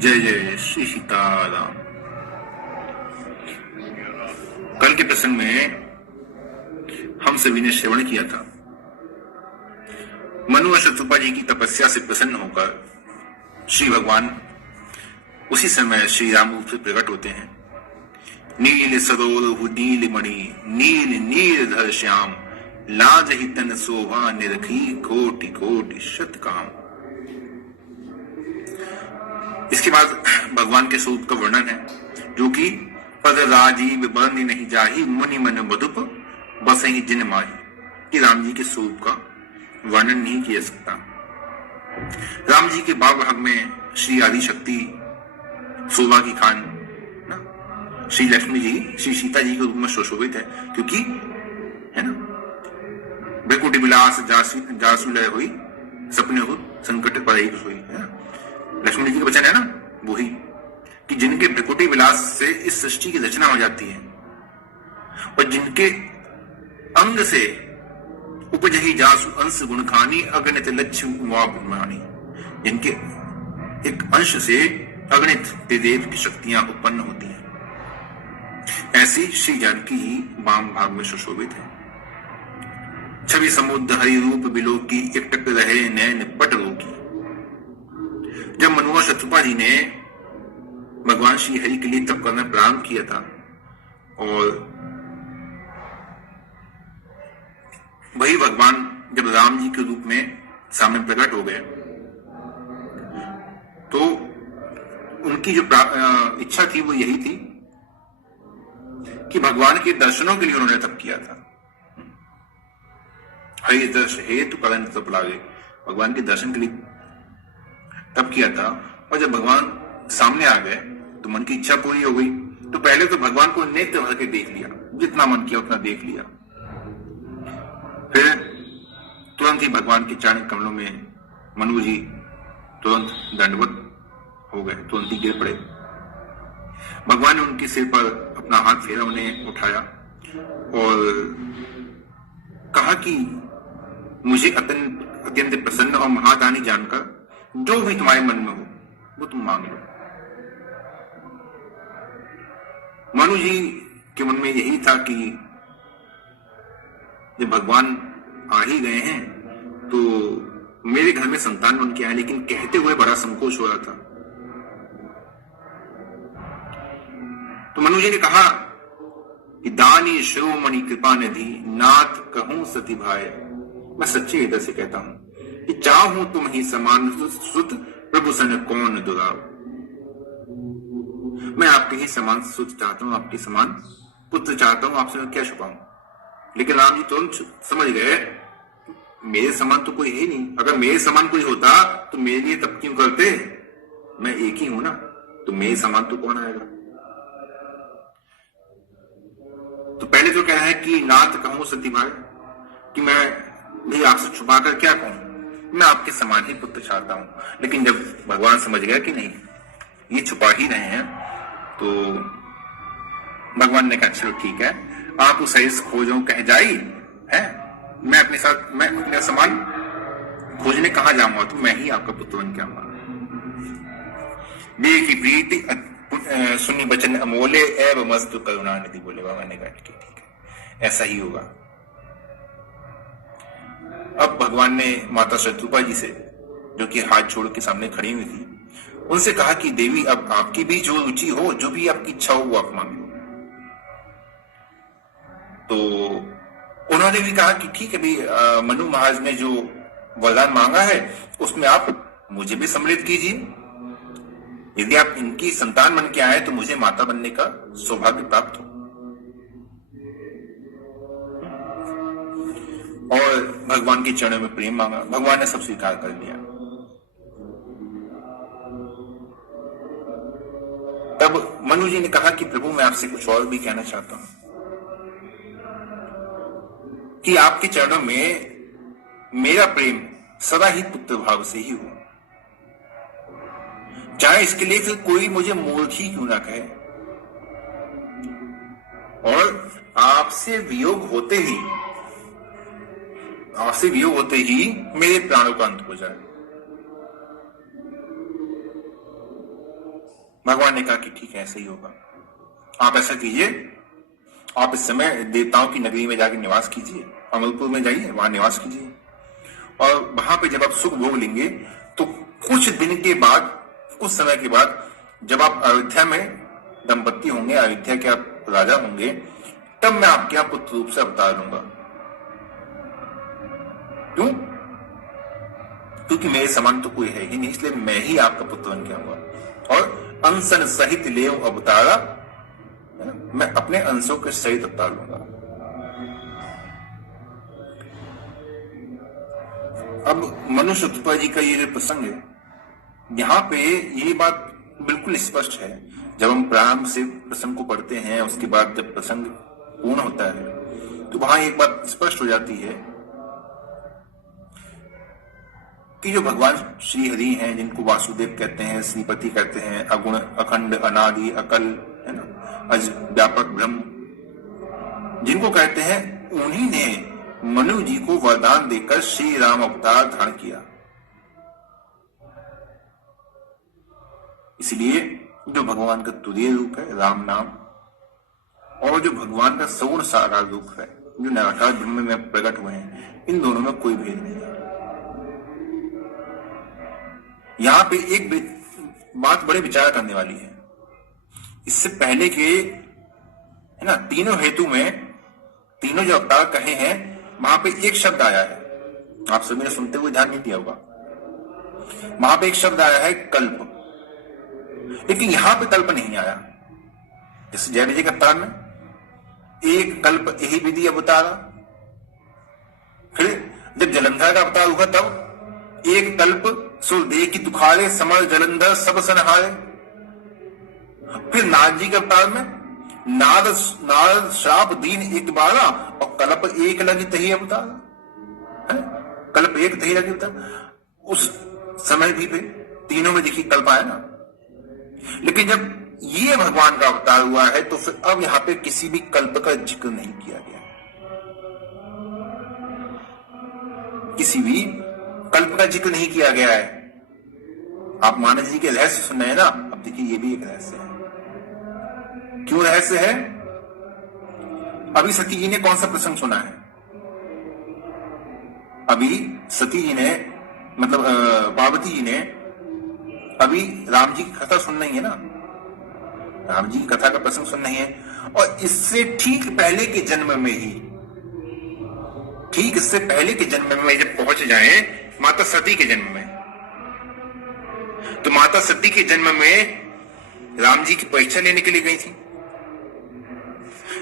जय जय श्री सीताराम। कल के प्रसंग में हम सभी ने श्रवण किया था मनु और शतरूपा जी की तपस्या से प्रसन्न होकर श्री भगवान उसी समय श्री राम रूप से प्रकट होते हैं। नील सरोरहु नील मणि नील नीलधर श्याम लाज ही तन शोभा निरखी कोटि कोटि शत काम। इसके बाद भगवान के स्वरूप का वर्णन है जो कि पद राजीव बरनी नहीं जाही मुनि मन मधुप बसही जिन माही, कि राम जी के स्वरूप का वर्णन नहीं किया सकता। राम जी के बाग भाग में श्री आदि शक्ति शोभा की खान ना, श्री लक्ष्मी जी श्री सीता जी के रूप में सुशोभित है, क्योंकि है ना बैकुंठ विलास जासु लय हुई सपने हो संकट पर हुई है ना। लक्ष्मी जी का वचन है ना वही कि जिनके भ्रिकुटी विलास से इस सृष्टि की रचना हो जाती है और जिनके अंग से उपजही जासु अंश गुण खानी अगणित लक्ष्मी, जिनके एक अंश से अगणित देव की शक्तियां उत्पन्न होती हैं, ऐसी श्री जानकी ही वाम भाग में सुशोभित है। छवि समुद्र हरि रूप बिलो की एकटक रहे नैन पट रोकी। जब मनु और शतरूपा जी ने भगवान श्री हरि के लिए तप करना प्रारंभ किया था और वही भगवान जब राम जी के रूप में सामने प्रकट हो गए तो उनकी जो इच्छा थी वो यही थी कि भगवान के दर्शनों के लिए उन्होंने तप किया था। हरि दर्श हेतु कलन तप लागे, भगवान के दर्शन के लिए तब किया था। और जब भगवान सामने आ गए तो मन की इच्छा पूरी हो गई। तो पहले तो भगवान को नेत्र भर के देख लिया, जितना मन किया उतना देख लिया। फिर तुरंत ही भगवान के चरण कमलों में मनु जी तुरंत दंडवत हो गए, तुरंत ही गिर पड़े। भगवान ने उनके सिर पर अपना हाथ फेरा, उन्हें उठाया और कहा कि मुझे अत्यंत प्रसन्न और महादानी जानकर जो भी तुम्हारे मन में हो वो तुम मांग लो। मनु जी के मन में यही था कि जब भगवान आ ही गए हैं तो मेरे घर में संतान बन के आए, लेकिन कहते हुए बड़ा संकोच हो रहा था। तो मनु जी ने कहा कि दानी शिरोमणि कृपा निधि नाथ कहूं सती भाई, मैं सच्चे हृदय से कहता हूं कि चाहूं तुम ही समान सुत प्रभु सन कौन दुराव। मैं आपके ही समान सुत चाहता हूं, आपके समान पुत्र चाहता हूं, आपसे मैं क्या छुपाऊं। लेकिन राम जी तुरंत समझ गए मेरे समान तो कोई है नहीं। अगर मेरे समान कोई होता तो मेरे लिए तब क्यों करते, मैं एक ही हूं ना, तो मेरे समान तो कौन आएगा। तो पहले तो कह रहा है कि नाथ कहूं सती भाई, कि मैं भी आपसे छुपा कर क्या कहूं, मैं आपके समान ही पुत्र चाहता हूं। लेकिन जब भगवान समझ गया कि नहीं ये छुपा ही रहे हैं तो भगवान ने कहा चलो ठीक है, आप उस ऐस खोजो कह जाई है, मैं अपने समान खोजने कहां जाऊंगा, तो मैं ही आपका पुत्र बन के आऊंगा। देखी प्रीति सुनी बचन अमोले एवं मस्तु करुणा निधि, बोले बाबा ने कहा ठीक है ऐसा ही होगा। अब भगवान ने माता शतरूपा जी से, जो कि हाथ जोड़ के सामने खड़ी हुई थी, उनसे कहा कि देवी अब आपकी भी जो रुचि हो, जो भी आपकी इच्छा हो वो आप मांग लो। तो उन्होंने भी कहा कि ठीक है भी मनु महाराज ने जो वरदान मांगा है उसमें आप मुझे भी सम्मिलित कीजिए। यदि आप इनकी संतान बन के आए तो मुझे माता बनने का सौभाग्य प्राप्त हो। और भगवान के चरणों में प्रेम मांगा, भगवान ने सब स्वीकार कर लिया। तब मनु जी ने कहा कि प्रभु मैं आपसे कुछ और भी कहना चाहता हूं कि आपके चरणों में मेरा प्रेम सदा ही पुत्र भाव से ही हो, चाहे इसके लिए फिर कोई मुझे मूर्ख ही क्यों ना कहे। और आपसे वियोग होते ही मेरे प्राणों का अंत हो जाए। भगवान ने कहा कि ठीक है, ऐसा ही होगा। आप ऐसा कीजिए, आप इस समय देवताओं की नगरी में जाकर निवास कीजिए, अमलपुर में जाइए, वहां निवास कीजिए, और वहां पे जब आप सुख भोग लेंगे तो कुछ दिन के बाद, कुछ समय के बाद, जब आप अयोध्या में दंपत्ति होंगे, अयोध्या के आप राजा होंगे, तब मैं आपके यहाँ पुत्र रूप से अवतार लूंगा। क्यों? क्योंकि मेरे समान तो कोई है ही नहीं, इसलिए मैं ही आपका पुत्र बन के आऊंगा। और अंशन सहित ले अवतारा, मैं अपने अंशों के सहित अवतार लूंगा। अब मनुष्य उत्पत्ति जी का ये जो प्रसंग है, यहां पे ये बात बिल्कुल स्पष्ट है। जब हम प्रारंभ से प्रसंग को पढ़ते हैं, उसके बाद जब प्रसंग पूर्ण होता है, तो वहां एक बात स्पष्ट हो जाती है कि जो भगवान श्री हरि हैं, जिनको वासुदेव कहते हैं, श्रीपति कहते हैं, अगुण, अखंड, अनादि, अकल, है ना, अज, व्यापक, ब्रह्म, जिनको कहते हैं, उन्हीं ने मनु जी को वरदान देकर श्री राम अवतार धारण किया। इसलिए जो भगवान का तुरीय रूप है राम नाम, और जो भगवान का सगुण साकार रूप है जो निराकार ब्रह्म में प्रकट हुए हैं, इन दोनों में कोई भेद नहीं है। यहां पे एक बात बड़े विचार करने वाली है। इससे पहले के, है ना, तीनों हेतु में, तीनों जो अवतार कहे हैं, वहां पे एक शब्द आया है, आप सभी ने सुनते हुए ध्यान नहीं दिया होगा। वहां पे एक शब्द आया है कल्प, लेकिन यहां पे कल्प नहीं आया। जैसे जय विजय के अवतार में एक कल्प यही विधि अवतारा, फिर जब जलंधर का अवतार हुआ तब एक कल्प सुरदेह की दुखारे समर जलंधर सब सनहारे। फिर नारद जी के अवतार में नारद श्राप दीन एक बारा, और कल्प एक लगी तही अवतार, कल्प एक तही लगी अवतार। उस समय भी तीनों में देखिए कल्प आया ना। लेकिन जब ये भगवान का अवतार हुआ है, तो फिर अब यहां पे किसी भी कल्प का जिक्र नहीं किया गया, किसी भी कल्प का जिक्र नहीं किया गया है। आप मानस जी के रहस्य सुन रहे हैं ना, अब देखिए ये भी एक रहस्य है। क्यों रहस्य है? अभी सती जी ने कौन सा प्रसंग सुना है? अभी सती जी ने, मतलब पार्वती जी ने अभी राम जी की कथा सुनना ही है ना, राम जी की कथा का प्रसंग सुनना ही है। और इससे ठीक पहले के जन्म में ही, ठीक इससे पहले के जन्म में जब पहुंच जाए माता सती के जन्म में, तो माता सती के जन्म में राम जी की परीक्षा लेने के लिए गई थी।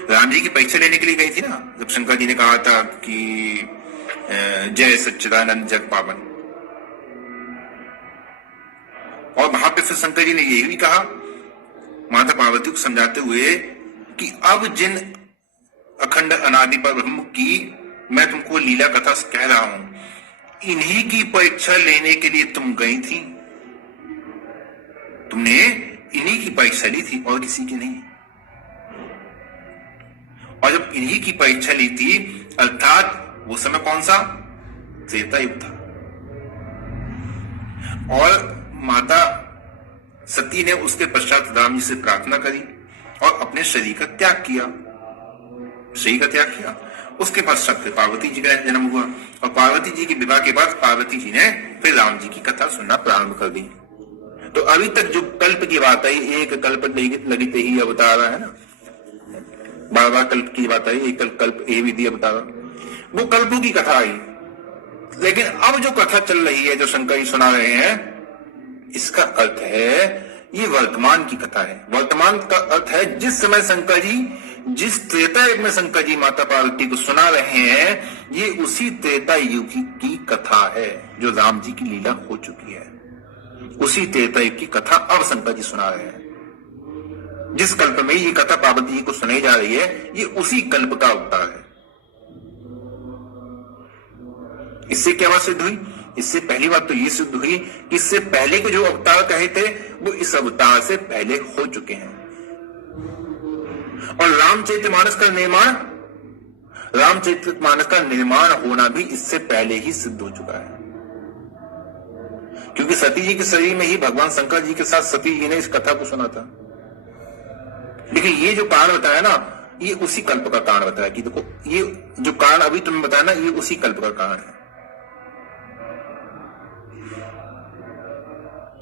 राम जी की परीक्षा लेने के लिए गई थी ना, जब शंकर जी ने कहा था कि जय सच्चिदानंद जग पावन, और वहां पे फिर शंकर जी ने यही भी कहा माता पार्वती को समझाते हुए कि अब जिन अखंड अनादि पर ब्रह्म की मैं तुमको लीला कथा कह रहा हूं, इन्हीं की परीक्षा लेने के लिए तुम गई थी, तुमने इन्हीं की परीक्षा ली थी और किसी की नहीं। और जब इन्हीं की परीक्षा ली थी, अर्थात वो समय कौन सा? त्रेता युग था। और माता सती ने उसके पश्चात राम जी से प्रार्थना करी और अपने शरीर का त्याग किया, शरीर का त्याग किया। उसके पश्चात फिर पार्वती जी का जन्म हुआ, और पार्वती जी के विवाह के बाद पार्वती जी ने फिर राम जी की कथा सुनना प्रारंभ कर दी। तो अभी तक जो कल्प की बात आई, एक कल्प लगी ही अवतारा, है ना, बार बार कल्प की बात आई, एक कल्प ए विधि अवतारा, वो कल्पों की कथा आई। लेकिन अब जो कथा चल रही है, जो शंकर जी सुना रहे हैं, इसका अर्थ है ये वर्तमान की कथा है। वर्तमान का अर्थ है जिस समय शंकर जी, जिस त्रेता युग में शंकर जी माता पार्वती को सुना रहे हैं, ये उसी त्रेता युग की कथा है जो राम जी की लीला हो चुकी है। उसी त्रेता युग की कथा अब शंकर जी सुना रहे हैं। जिस कल्प में ये कथा पार्वती जी को सुनाई जा रही है, ये उसी कल्प का अवतार है। इससे क्या बात सिद्ध हुई? इससे पहली बात तो ये सिद्ध हुई कि इससे पहले के जो अवतार कहे थे, वो इस अवतार से पहले हो चुके हैं। और रामचरितमानस का निर्माण, रामचरितमानस का निर्माण होना भी इससे पहले ही सिद्ध हो चुका है। क्योंकि सती जी के शरीर में ही भगवान शंकर जी के साथ सती जी ने इस कथा को सुना था। लेकिन ये जो कारण बताया ना, ये उसी कल्प का कारण बताया कि देखो ये जो कारण अभी तुम्हें बताया ना, ये उसी कल्प का कारण है।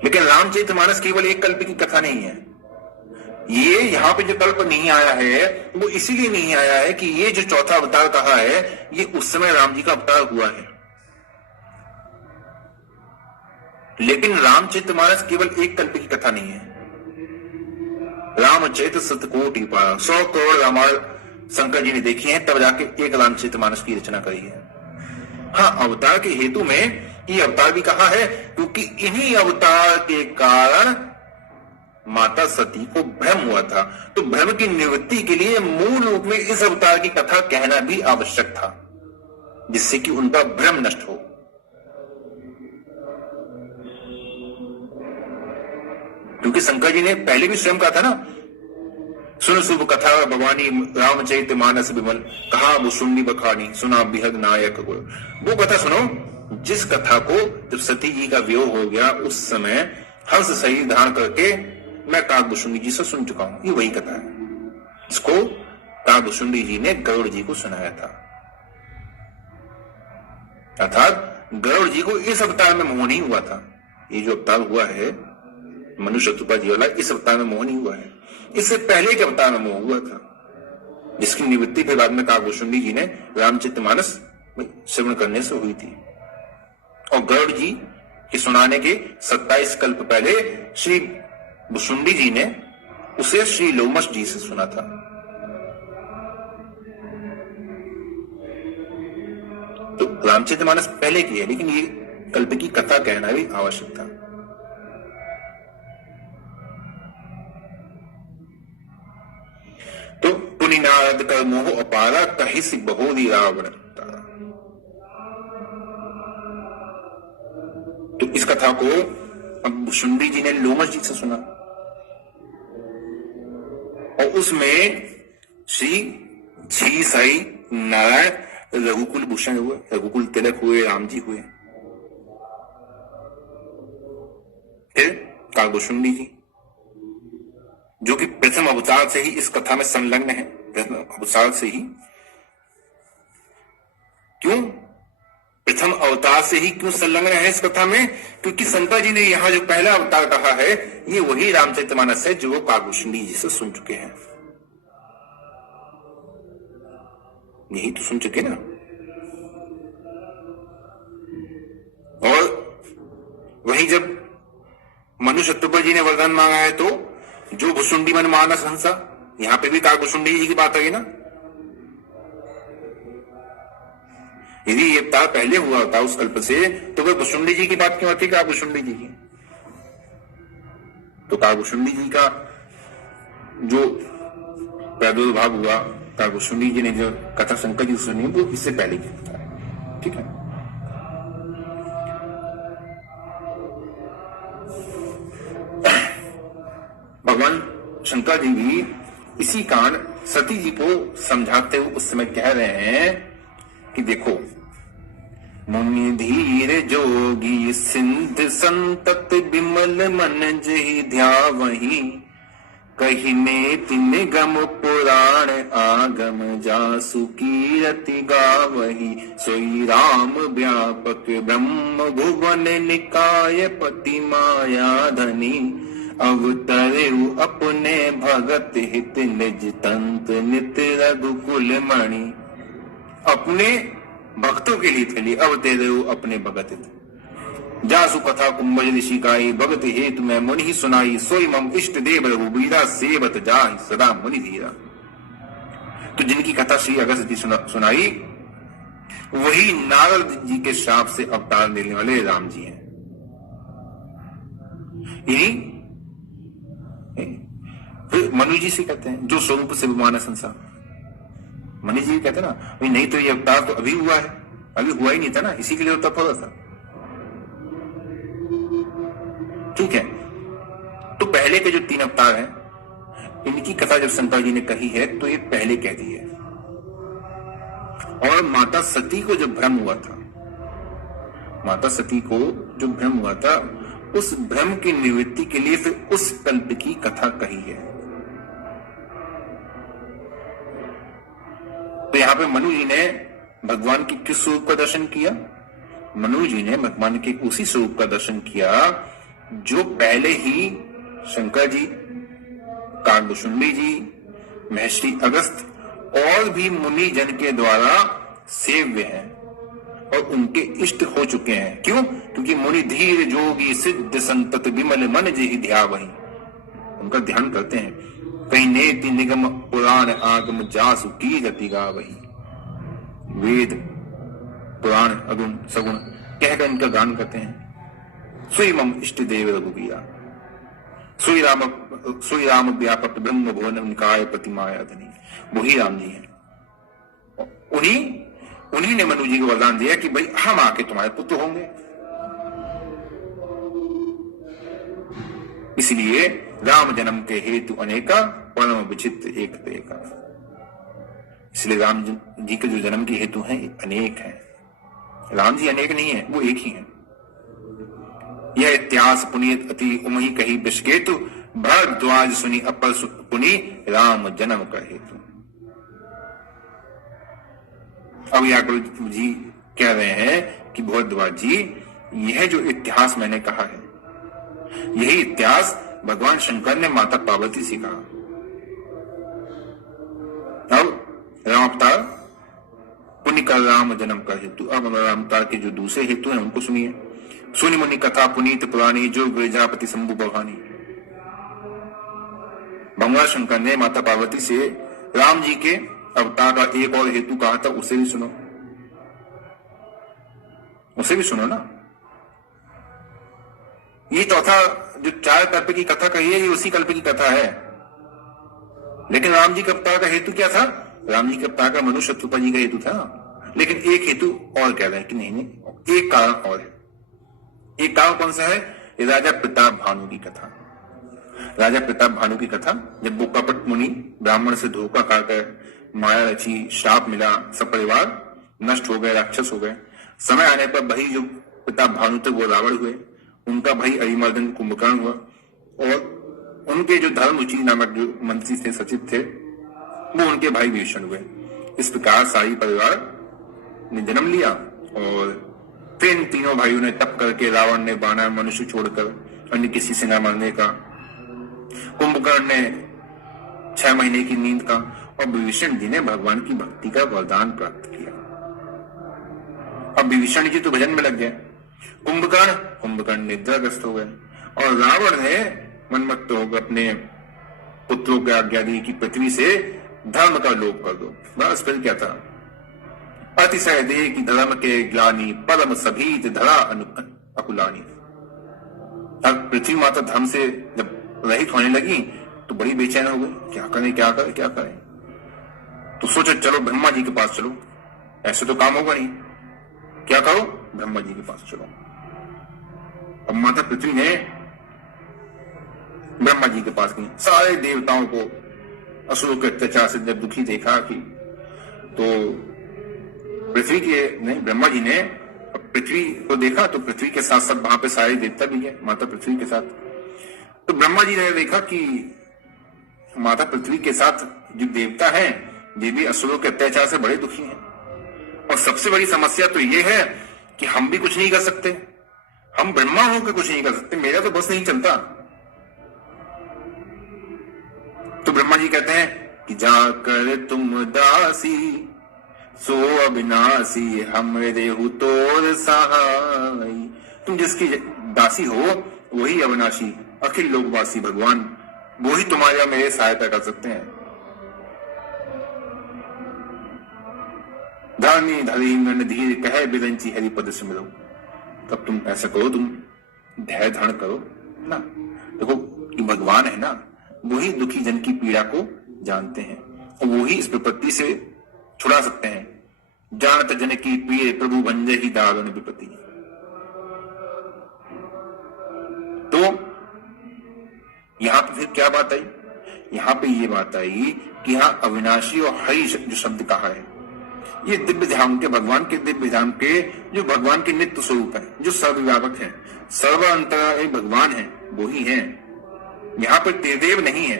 लेकिन रामचरितमानस केवल एक कल्प की कथा नहीं है। ये यहां पे जो कल्प नहीं आया है वो इसीलिए नहीं आया है कि ये जो चौथा अवतार कहा है ये उस समय राम जी का अवतार हुआ है। लेकिन रामचरितमानस केवल एक कल्प की कथा नहीं है। रामचरित सतकोटि पारा, 100 करोड़ रामायण शंकर जी ने देखी है, तब जाके एक रामचरितमानस की रचना करी है। हाँ, अवतार के हेतु में ये अवतार भी कहा है क्योंकि इन्हीं अवतार के कारण माता सती को भ्रम हुआ था। तो भ्रम की निवृत्ति के लिए मूल रूप में इस अवतार की कथा कहना भी आवश्यक था, जिससे कि उनका भ्रम नष्ट हो। क्योंकि शंकर जी ने पहले भी स्वयं कहा था ना, सुन शुभ कथा भवानी रामचरित मानस विमल, कहा वो सुननी बखानी सुना बिहद नायक गुण। वो कथा सुनो जिस कथा को जब सती जी का वियोग हो गया उस समय हंस शरीर धारण करके मैं काकभुशुंडी जी से सुन चुका हूं। ये वही कथा है। इसको काकभुशुंडी जी ने गरुड़ जी को सुनाया था। अर्थात गरुड़ जी को इस अवतार में मोह नहीं हुआ था। ये जो अवतार हुआ है मनुष्य शत्रुपा जी वाला, इस अवतार में मोह नहीं हुआ है। इससे पहले के अवतार में मोह हुआ था, जिसकी निवृत्ति फिर बाद में काकभुशुंडी जी ने रामचरितमानस श्रवण करने से हुई थी। और गरुड़ जी के सुनाने के 27 कल्प पहले श्री भुशुंडी जी ने उसे श्री लोमश जी से सुना था। तो रामचरितमानस पहले की है, लेकिन ये कल्प की कथा कहना भी आवश्यक था। तो पुनि नारद कर मोह अपारा कहिस बहोरी रावण। तो इस कथा को अब भुशुंडी जी ने लोमश जी से सुना और उसमें श्री साई नारायण रघुकुल भूषण हुए, रघुकुल तिलक हुए, राम जी हुए। फिर काकभुशुंडी जी जो कि प्रथम अवतार से ही इस कथा में संलग्न है, प्रथम अवतार से ही। क्यों प्रथम अवतार से ही क्यों संलग्न है इस कथा में? क्योंकि शंकर जी ने यहां जो पहला अवतार कहा है ये वही रामचरितमानस है जो वो काकभुशुंडी जी से सुन चुके हैं। यही तो सुन चुके ना। और वही जब मनुष्य शत्रुपा जी ने वरदान मांगा है तो जो भुशुंडी मन मानस हंसा, यहां पे भी काकभुशुंडी जी की बात आई ना। यदि ये अवतार पहले हुआ होता उस कल्प से तो वह भुशुंडी जी की बात क्यों आती काकभुशुंडी जी की? तो काकभुशुंडी जी का जो प्रादुर्भाव हुआ, काकभुशुंडी जी ने जो कथा शंकर जी सुनी वो इससे पहले की कथा है। ठीक है। भगवान शंकर जी भी इसी कारण सती जी को समझाते हुए उस समय कह रहे हैं कि देखो मुनि धीर जोगी सिंध संतत विमल मन जहि ध्यावहि, कहिने तिन गम पुराण आगम जासु कीरति गावहि, सोई राम व्यापक ब्रह्म भुवन निकाय पति माया धनी, अवतरेउ अपने भगत हित निज तंत नित रघुकुल मणि। अपने भक्तों के हित के लिए अवतरेउ अपने भगत हित। जासु कथा कुंभज ऋषि गाई, भगत हेतु मैं मुनि ही सुनाई, सोई मम इष्ट देव रघुबीरा सेवत जाहि सदा मुनि धीरा। तो जिनकी कथा श्री अगस्त्य जी सुनाई वही नारद जी के श्राप से अवतार लेने वाले राम जी हैं। यही फिर मनु जी से कहते हैं जो स्वरूप से विमान संसार। मनु जी कहते हैं ना नहीं तो ये अवतार तो अभी हुआ है, अभी हुआ ही नहीं था ना, इसी के लिए अवतार हो रहा था। ठीक है। तो पहले के जो 3 अवतार हैं इनकी कथा जब शंकर जी ने कही है तो ये पहले कह दी है। और माता सती को जब भ्रम हुआ था, माता सती को जो भ्रम हुआ था उस भ्रम की निवृत्ति के लिए फिर उस कल्प की कथा कही है। तो यहां पे मनु जी ने भगवान के किस स्वरूप का दर्शन किया? मनु जी ने भगवान के उसी स्वरूप का दर्शन किया जो पहले ही शंकर जी, काकभूषुंडी जी, महर्षि अगस्त और भी मुनि जन के द्वारा सेव्य हैं और उनके इष्ट हो चुके हैं। क्यों? क्योंकि मुनि धीर जोगी सिद्ध संतत विमल मन जेहि ध्यावहि, उनका ध्यान करते हैं। कहीं नेति निगम पुराण आगम जासु की गति गावहि, वेद पुराण अगुण सगुण कहकर इनका गान करते हैं। सुई मम इष्ट देव रघुबीरा, सुई राम व्यापक ब्रह्म भुवन निकाय प्रतिमाया धनी, वही राम जी हैं। उन्हीं ने मनु जी को वरदान दिया कि भाई हम आके तुम्हारे पुत्र होंगे। इसलिए राम जन्म के हेतु अनेका, परम विचित्र एक तेका। इसलिए राम जी के जो जन्म के हेतु हैं अनेक हैं। राम जी अनेक नहीं है, वो एक ही है। यह इतिहास पुनीत अति उमही कही विषकेतु, भरद्वाज सुनी अपर पुनि राम जन्म का हेतु। अब याकूब जी कह रहे हैं कि भरद्वाज जी, यह जो इतिहास मैंने कहा है, यही इतिहास भगवान शंकर ने माता पार्वती से कहा। अब राम अवतार पुण्य का राम जन्म का हेतु। अब राम अवतार के जो दूसरे हेतु हैं उनको सुनिए। सुनि मुनि कथा पुनीत पुरानी, जो गिरिजापति शंभु भवानी। भगवान शंकर ने माता पार्वती से राम जी के अवतार का एक और हेतु कहा था, उसे भी सुनो, उसे भी सुनो ना। ये चौथा जो 4 कल्प की कथा कही है, ये उसी कल्प की कथा है। लेकिन राम जी के अवतार का हेतु क्या था? राम जी के अवतार का मनुष्य शत्रुपा जी का हेतु था। लेकिन एक हेतु और कह रहे हैं कि नहीं, एक कारण और है। एक कारण कौन सा है? ये राजा प्रताप भानु की कथा। राजा प्रताप भानु की कथा, जब वो कपट मुनि ब्राह्मण से धोखा खाकर माया रची, श्राप मिला, सब परिवार नष्ट हो गए, राक्षस हो गए। समय आने पर भाई जो प्रताप भानु थे वो रावण हुए, उनका भाई अरिमर्दन कुंभकर्ण हुआ, और उनके जो धर्मरुचि नामक जो मंत्री थे, सचिव थे, वो उनके भाई विभीषण हुए। इस प्रकार सारी परिवार ने जन्म लिया और फिर इन तीनों भाइयों ने तप करके रावण ने बाना मनुष्य छोड़कर अन्य किसी से न मरने का, कुंभकर्ण ने 6 महीने की नींद का, और विभीषण जी ने भगवान की भक्ति का वरदान प्राप्त किया। अब विभीषण जी तो भजन में लग गए, कुंभकर्ण निद्राग्रस्त हो गए, और रावण ने मनमत्त होकर अपने पुत्रों को आज्ञा दी कि पृथ्वी से धर्म का लोप कर दो। बस फिर क्या था? अतिशय देह की धर्म के ग्लानि, परम सभीत धरा अकुलानी। अब पृथ्वी माता धर्म से जब रहित होने लगी तो बड़ी बेचैन हो गई, क्या करें क्या करें क्या करें। तो सोचो चलो ब्रह्मा जी के पास चलो, ऐसे तो काम होगा नहीं, क्या करो? ब्रह्मा जी के पास चलो। अब माता पृथ्वी ने ब्रह्मा जी के पास गई। सारे देवताओं को असुरों के अत्याचार से जब दुखी देखा कि, तो पृथ्वी के नहीं, ब्रह्मा जी ने पृथ्वी को देखा, तो पृथ्वी के साथ साथ वहां पे सारे देवता भी है माता पृथ्वी के साथ। तो ब्रह्मा जी ने देखा कि माता पृथ्वी के साथ जो देवता हैं ये भी असुरों के अत्याचार से बड़े दुखी हैं, और सबसे बड़ी समस्या तो ये है कि हम भी कुछ नहीं कर सकते, हम ब्रह्मा होकर कुछ नहीं कर सकते, मेरा तो बस नहीं चलता। तो ब्रह्मा जी कहते हैं कि जाकर तुम दासी सो अविनाशी, हम रेहु तोर सहाय। तुम जिसकी दासी हो वही अविनाशी, अखिल लोकवासी भगवान, वो ही तुम्हारे मेरे सहायता कर सकते हैं। धरनी धरी मन धीर कहे बिरंची हरिपद सिमरो। तब तुम ऐसा करो, तुम धैर्य धारण करो ना। देखो कि भगवान है ना, वही दुखी जन की पीड़ा को जानते हैं और वही इस विपत्ति से छुड़ा सकते हैं। जानत जन की प्रिय प्रभु भंजे ही दारुण विपत्ति। तो यहां पे फिर क्या बात आई? यहां पे ये बात आई कि यहां अविनाशी और हरि जो शब्द कहा है, ये दिव्य धाम के, भगवान के दिव्य धाम के, जो भगवान के नित्य स्वरूप है, जो सर्वव्यापक है, सर्वांतराय भगवान है, वो ही है। यहाँ पे त्रिदेव नहीं है,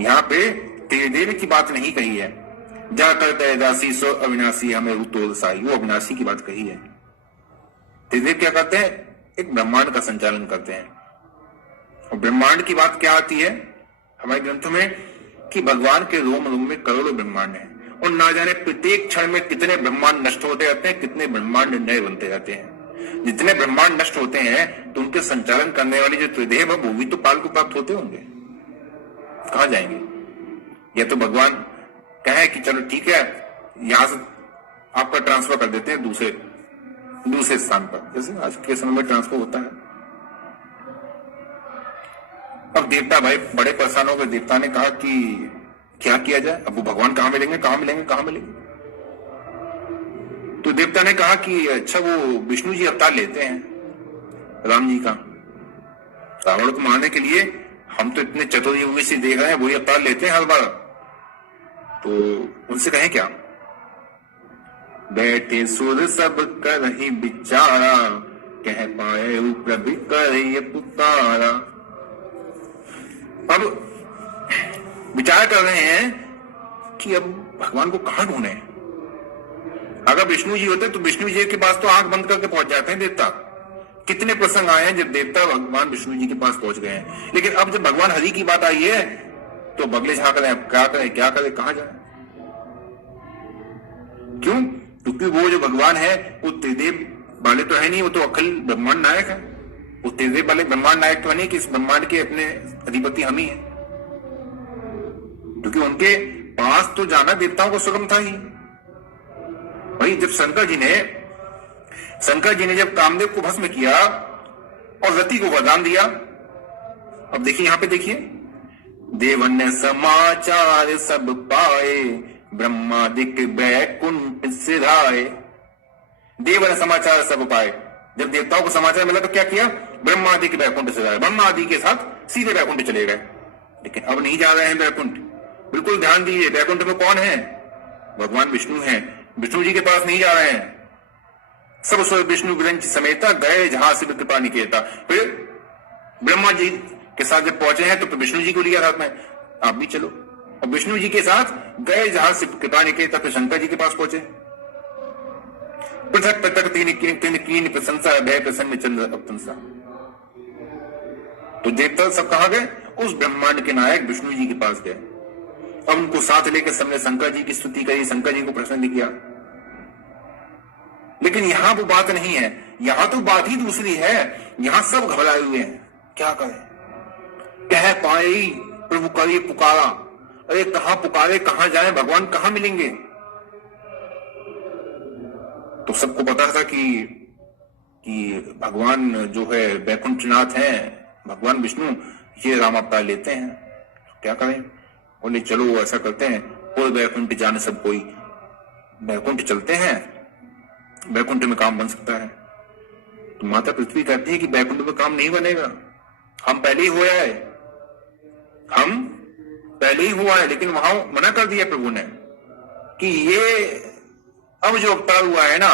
यहाँ पे त्रिदेव की बात नहीं कही है। जा करते दासी सो अविनाशी हमें रूतो साई, वो अविनाशी की बात कही है। त्रिदेव क्या करते हैं? एक ब्रह्मांड का संचालन करते हैं। और ब्रह्मांड की बात क्या आती है हमारे ग्रंथों में कि भगवान के रोम रोम में करोड़ों ब्रह्मांड हैं और ना जाने प्रत्येक क्षण में कितने ब्रह्मांड नष्ट होते रहते हैं, कितने ब्रह्मांड नए बनते रहते हैं। जितने ब्रह्मांड नष्ट होते हैं तो उनके संचालन करने वाले जो त्रिदेव है वो भी तो पाल को प्राप्त होते होंगे, कहां जाएंगे? या तो भगवान कहे कि चलो ठीक है, यहां से आपका ट्रांसफर कर देते हैं दूसरे स्थान पर, जैसे आज के समय में ट्रांसफर होता है। अब देवता भाई बड़े परेशान हो गए। देवता ने कहा कि क्या किया जाए, अब वो भगवान कहां मिलेंगे, कहां मिलेंगे, कहां मिलेंगे? तो देवता ने कहा कि अच्छा वो विष्णु जी अवतार लेते हैं राम जी का, रावण को मारने के लिए। हम तो इतने चतुर्युगी से देख रहे हैं, वही अवतार लेते हैं हर बार, तो उनसे कहें क्या? बैठे सुर सब कर ही बिचारा, कह पाए प्रभु कर ये पुकारा। अब विचार कर रहे हैं कि अब भगवान को कहां ढूंढे। अगर विष्णु जी होते तो विष्णु जी के पास तो आंख बंद करके पहुंच जाते हैं देवता। कितने प्रसंग आए हैं जब देवता भगवान विष्णु जी के पास पहुंच गए हैं, लेकिन अब जब भगवान हरि की बात आई है तो बगले झांक रहे हैं, क्या करें क्या करें, कहां जाए? क्यों? क्योंकि वो जो भगवान है वो त्रिदेव वाले तो है नहीं, वो तो अखिल ब्रह्मांड नायक है। वो त्रिदेव वाले ब्रह्मांड नायक तो नहीं कि इस ब्रह्मांड के अपने अधिपति हम ही हैं, क्योंकि उनके पास तो जाना देवताओं को सुगम था ही। वही जब शंकर जी ने जब कामदेव को भस्म किया और रति को वरदान दिया, अब देखिए यहां पे देखिए, देवन ने समाचार सब पाए, ब्रह्मादिक बैकुंठ सिधाए। देव ने समाचार सब पाए, जब देवताओं को समाचार मिला तो क्या किया? ब्रह्मादिक बैकुंठ सिधाए, ब्रह्मा आदि के साथ सीधे बैकुंठ चले गए। लेकिन अब नहीं जा रहे हैं बैकुंठ। बिल्कुल ध्यान दीजिए, बैकुंठ में कौन है? भगवान विष्णु हैं। विष्णु जी के पास नहीं जा रहे हैं। सब स्व विष्णु विरंच समेता गए जहां शिव कृपा निकेता। फिर ब्रह्मा जी के साथ जब पहुंचे हैं तो विष्णु जी को लिया साथ में, आप भी चलो। और विष्णु जी के साथ गए जहां शिव कृपा निकेता, फिर शंकर जी के पास पहुंचे। पृथक पृथक तीन कीन प्रशंसा, भय प्रसन्न चंद्र अपतंसा। तो देवता सब कहां गए? उस ब्रह्मांड के नायक विष्णु जी के पास गए। अब उनको साथ लेकर सबने शंकर जी की स्तुति करी, शंकर जी को प्रसन्न किया। लेकिन यहां वो बात नहीं है, यहां तो बात ही दूसरी है। यहां सब घबराए हुए हैं, क्या करें? कह पाए प्रभु करे पुकारा। अरे कहां पुकारे, कहां जाए, भगवान कहां मिलेंगे? तो सबको पता था कि भगवान जो है बैकुंठनाथ हैं, भगवान विष्णु, ये राम अवतार लेते हैं। क्या करें? बोले चलो ऐसा करते हैं, कोई बैकुंठ जाने सब कोई, बैकुंठ चलते हैं, बैकुंठ में काम बन सकता है। तो माता पृथ्वी कहती है कि बैकुंठ में काम नहीं बनेगा, हम पहले ही हुआ है, हम पहले ही हुआ है। लेकिन वहां मना कर दिया प्रभु ने कि ये अब जो अवतार हुआ है ना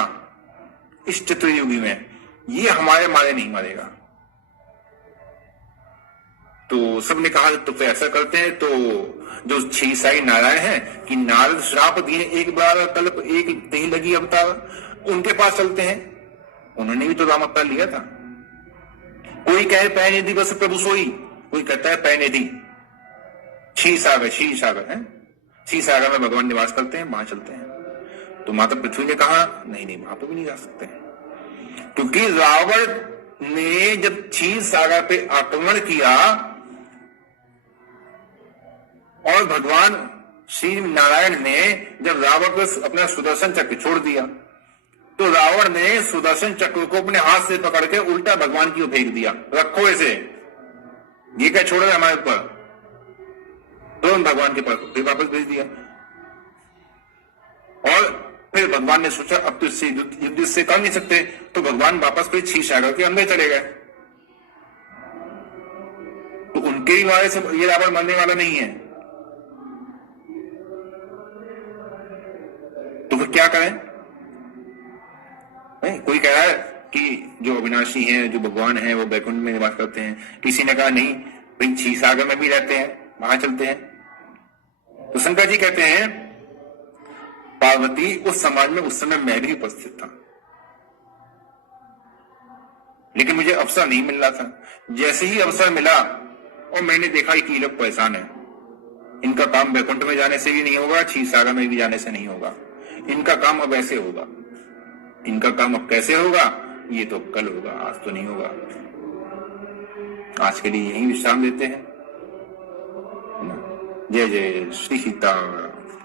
इस चतुर्युगी में, ये हमारे मारे नहीं मारेगा। तो सबने कहा तो फिर ऐसा करते हैं, तो जो छह साई नारायण हैं कि नारद श्राप दिए एक बार कल्प एक दही लगी अवतार, उनके पास चलते हैं। उन्होंने भी तो राम अवतार लिया था। कोई कहे पै निधि बस प्रभु सोई, कोई कहता है पै निधि, क्षीर सागर है, क्षीर सागर में भगवान निवास करते हैं, वहां चलते हैं। तो माता पृथ्वी ने कहा नहीं वहां पर भी नहीं जा सकते, क्योंकि रावण ने जब क्षीर सागर पे आक्रमण किया और भगवान श्री नारायण ने जब रावण को अपना सुदर्शन चक्र छोड़ दिया, तो रावण ने सुदर्शन चक्र को अपने हाथ से पकड़ के उल्टा भगवान की ओर फेंक दिया, रखो ऐसे, ये क्या छोड़ रहे हमारे ऊपर, तुरंत भगवान के पास फिर वापस भेज दिया। और फिर भगवान ने सोचा अब तो इससे युद्ध से कर नहीं सकते, तो भगवान वापस फिर क्षीर सागर के अंदर चले गए। तो उनके ही वाले से ये रावण मरने वाला नहीं है, तो फिर क्या करें? नहीं, कोई कह रहा है कि जो अविनाशी हैं, जो भगवान हैं, वो बैकुंठ में निवास करते हैं। किसी ने कहा नहीं भाई क्षीर सागर में भी रहते हैं, वहां चलते हैं। तो शंकर जी कहते हैं पार्वती उस समाज में उस समय मैं भी उपस्थित था, लेकिन मुझे अवसर नहीं मिल रहा था। जैसे ही अवसर मिला और मैंने देखा कि ये लोग परेशान है, इनका काम बैकुंठ में जाने से भी नहीं होगा, क्षीर सागर में भी जाने से नहीं होगा, इनका काम अब ऐसे होगा। इनका काम अब कैसे होगा, ये तो कल होगा, आज तो नहीं होगा। आज के लिए यही विश्राम देते हैं। जय जय श्री सीता।